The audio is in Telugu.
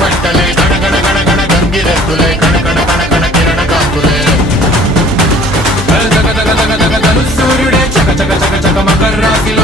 మంటలే గణగణ గణగణ గంగిరెద్దులే కణకణ కణకణ కిరణ కాంతులే దగ దగ దగ దగ దగ సూర్యుడే చక చక చక చక మకర రాశిలో